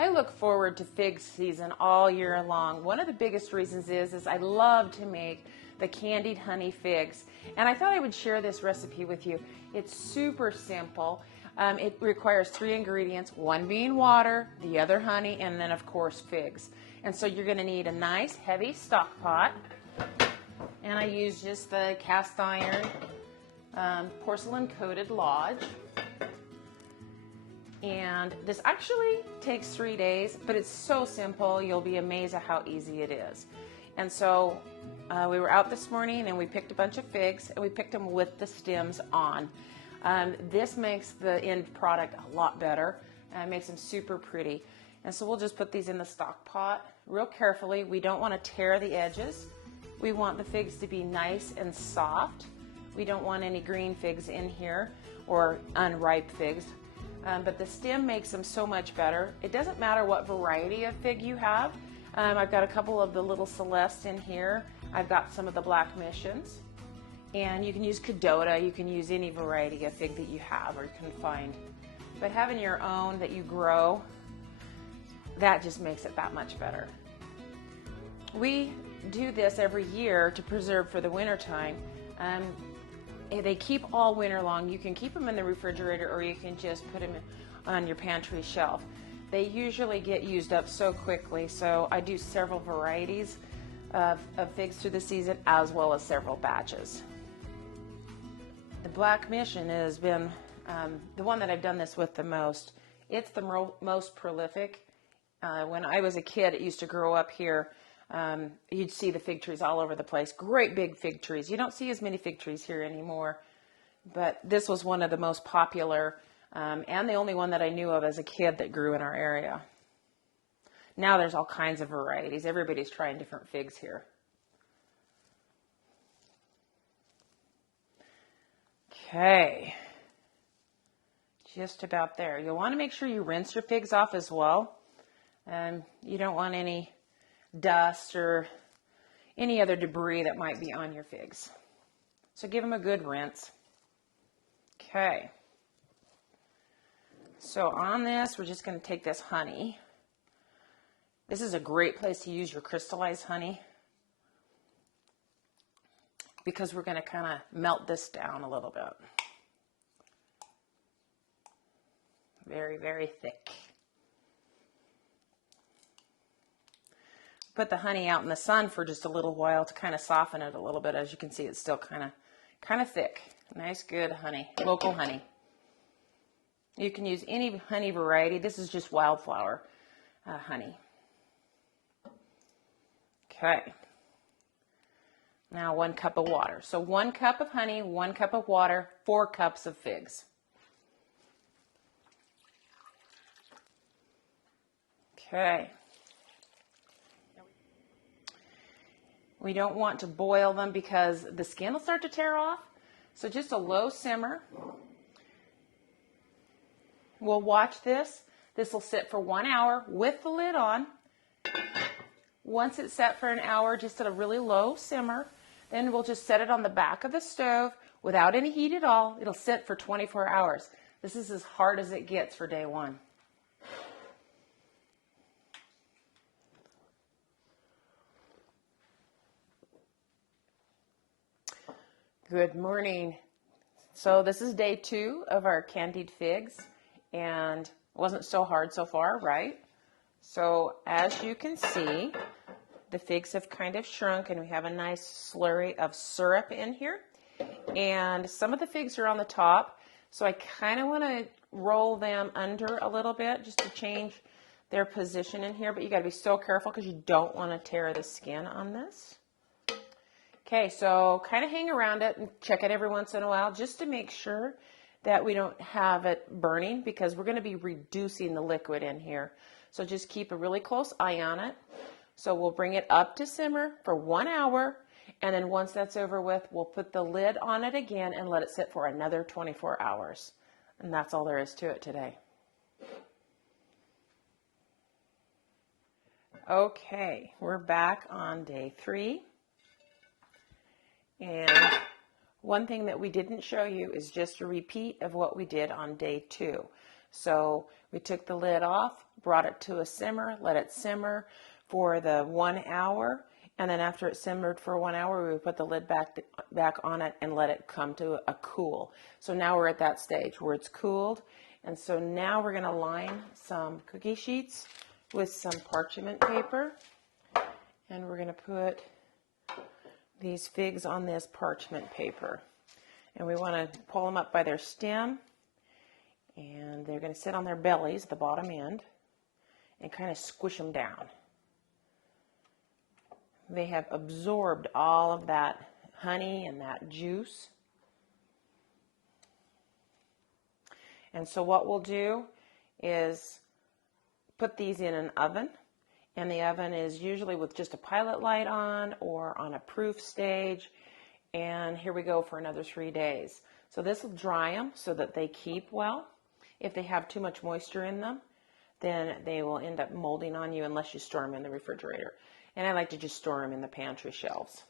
I look forward to fig season all year long. One of the biggest reasons is I love to make the candied honey figs. And I thought I would share this recipe with you. It's super simple. It requires 3 ingredients, one being water, the other honey, and then of course figs. And so you're gonna need a nice heavy stock pot. And I use just the cast iron porcelain coated lodge. And this actually takes 3 days, but it's so simple. You'll be amazed at how easy it is. And so we were out this morning and we picked a bunch of figs and we picked them with the stems on. This makes the end product a lot better and makes them super pretty. And so we'll just put these in the stock pot real carefully. We don't want to tear the edges. We want the figs to be nice and soft. We don't want any green figs in here or unripe figs. But the stem makes them so much better. It doesn't matter what variety of fig you have. I've got a couple of the little Celeste in here. I've got some of the black missions. And you can use Cadota. You can use any variety of fig that you have or can find. But having your own that you grow, that just makes it that much better. We do this every year to preserve for the winter time. They keep all winter long. You can keep them in the refrigerator or you can just put them on your pantry shelf. They usually get used up so quickly, so I do several varieties of figs through the season as well as several batches. The Black Mission has been the one that I've done this with the most. It's the most prolific. When I was a kid, it used to grow up here. You'd see the fig trees all over the place. Great big fig trees. You don't see as many fig trees here anymore, but this was one of the most popular and the only one that I knew of as a kid that grew in our area. Now there's all kinds of varieties. Everybody's trying different figs here. Okay, just about there. You'll want to make sure you rinse your figs off as well. You don't want any dust or any other debris that might be on your figs. So give them a good rinse. Okay. So on this, we're just going to take this honey. This is a great place to use your crystallized honey because we're going to kind of melt this down a little bit. Very, very thick. Put the honey out in the sun for just a little while to kind of soften it a little bit. As you can see, it's still kind of thick. Nice, good honey, local honey. You can use any honey variety. This is just wildflower honey. Okay. Now 1 cup of water. So 1 cup of honey, 1 cup of water, 4 cups of figs. Okay. We don't want to boil them because the skin will start to tear off. So just a low simmer. We'll watch this. This will sit for 1 hour with the lid on. Once it's set for an hour, just at a really low simmer, then we'll just set it on the back of the stove without any heat at all. It'll sit for 24 hours. This is as hard as it gets for day 1. Good morning. So this is day 2 of our candied figs, and it wasn't so hard so far, right? So as you can see, the figs have kind of shrunk and we have a nice slurry of syrup in here. And some of the figs are on the top, so I kind of want to roll them under a little bit just to change their position in here, but you got to be so careful because you don't want to tear the skin on this. Okay, so kind of hang around it and check it every once in a while just to make sure that we don't have it burning because we're going to be reducing the liquid in here. So just keep a really close eye on it. So we'll bring it up to simmer for 1 hour, and then once that's over with, we'll put the lid on it again and let it sit for another 24 hours. And that's all there is to it today. Okay, we're back on day 3. And one thing that we didn't show you is just a repeat of what we did on day 2. So we took the lid off, brought it to a simmer, let it simmer for the 1 hour, and then after it simmered for 1 hour, we would put the lid back on it and let it come to a cool. So now we're at that stage where it's cooled, and so now we're going to line some cookie sheets with some parchment paper, and we're going to put these figs on this parchment paper. And we want to pull them up by their stem, and they're going to sit on their bellies, the bottom end, and kind of squish them down. They have absorbed all of that honey and that juice. And so what we'll do is put these in an oven, and the oven is usually with just a pilot light on or on a proof stage. And here we go for another 3 days. So this will dry them so that they keep well. If they have too much moisture in them, then they will end up molding on you unless you store them in the refrigerator. And I like to just store them in the pantry shelves.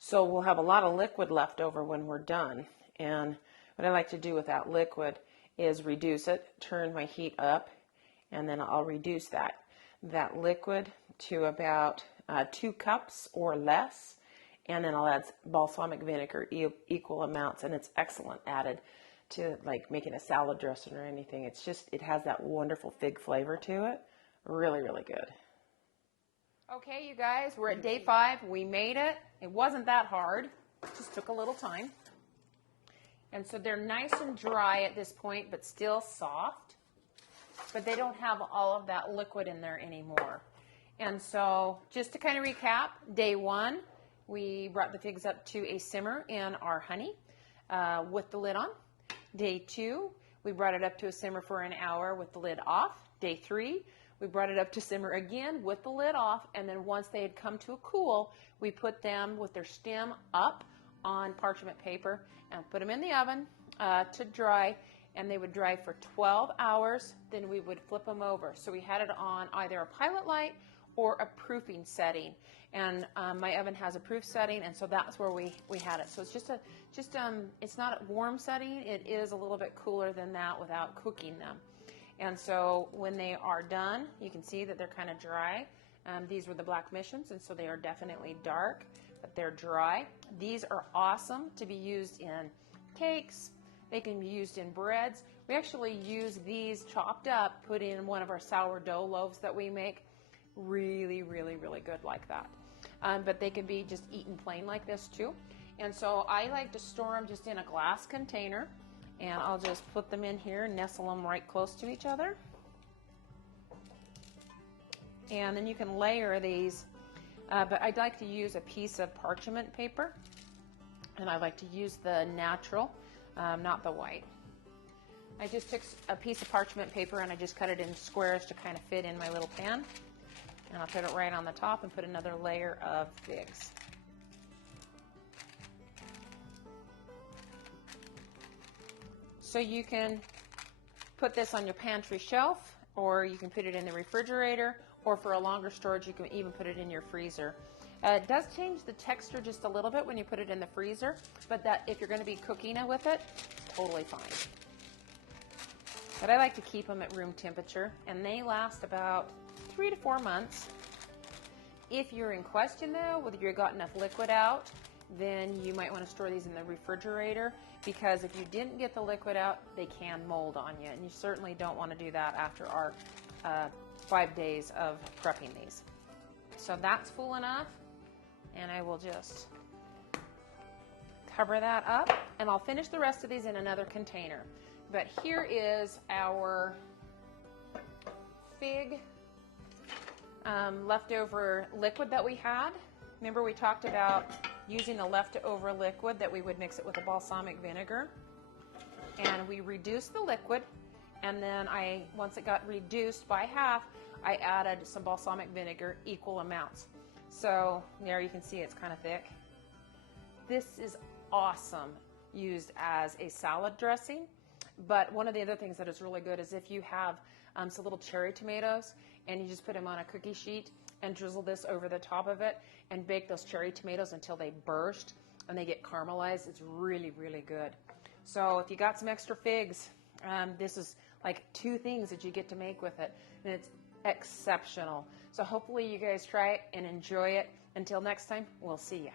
So we'll have a lot of liquid left over when we're done. And what I like to do with that liquid is reduce it, turn my heat up, and then I'll reduce that liquid to about 2 cups or less. And then I'll add balsamic vinegar, equal amounts, and it's excellent added to like making a salad dressing or anything. It's just, it has that wonderful fig flavor to it. Really, really good. Okay, you guys, we're at day 5. We made it. It wasn't that hard. It just took a little time. And so they're nice and dry at this point, but still soft. But they don't have all of that liquid in there anymore. And so just to kind of recap, day 1, we brought the figs up to a simmer in our honey with the lid on. Day 2, we brought it up to a simmer for an hour with the lid off. Day 3, we brought it up to simmer again with the lid off, and then once they had come to a cool, we put them with their stem up on parchment paper and put them in the oven to dry, and they would dry for 12 hours. Then we would flip them over. So we had it on either a pilot light or a proofing setting, and my oven has a proof setting, and so that's where we had it. So it's it's not a warm setting. It is a little bit cooler than that without cooking them. And so when they are done, you can see that they're kind of dry. These were the black missions, and so they are definitely dark, but they're dry. These are awesome to be used in cakes. They can be used in breads. We actually use these chopped up, put in one of our sourdough loaves that we make. Really, really, really good like that. But they can be just eaten plain like this too. And so I like to store them just in a glass container. And I'll just put them in here, nestle them right close to each other. And then you can layer these, but I'd like to use a piece of parchment paper. And I like to use the natural, not the white. I just took a piece of parchment paper and I just cut it in squares to kind of fit in my little pan. And I'll put it right on the top and put another layer of figs. So you can put this on your pantry shelf, or you can put it in the refrigerator, or for a longer storage, you can even put it in your freezer. It does change the texture just a little bit when you put it in the freezer, but that if you're going to be cooking it with it, it's totally fine. But I like to keep them at room temperature, and they last about 3 to 4 months. If you're in question though, whether you got enough liquid out, then you might want to store these in the refrigerator, because if you didn't get the liquid out, they can mold on you, and you certainly don't want to do that after our 5 days of prepping these. So that's full enough, and I will just cover that up, and I'll finish the rest of these in another container. But here is our fig leftover liquid that we had. Remember we talked about using the leftover liquid that we would mix it with a balsamic vinegar, and we reduced the liquid, and then once it got reduced by half, I added some balsamic vinegar, equal amounts. So there you can see it's kind of thick. This is awesome used as a salad dressing, but one of the other things that is really good is if you have some little cherry tomatoes and you just put them on a cookie sheet and drizzle this over the top of it and bake those cherry tomatoes until they burst and they get caramelized. It's really, really good. So if you got some extra figs, This is like 2 things that you get to make with it, and it's exceptional. So hopefully you guys try it and enjoy it. Until next time, we'll see ya.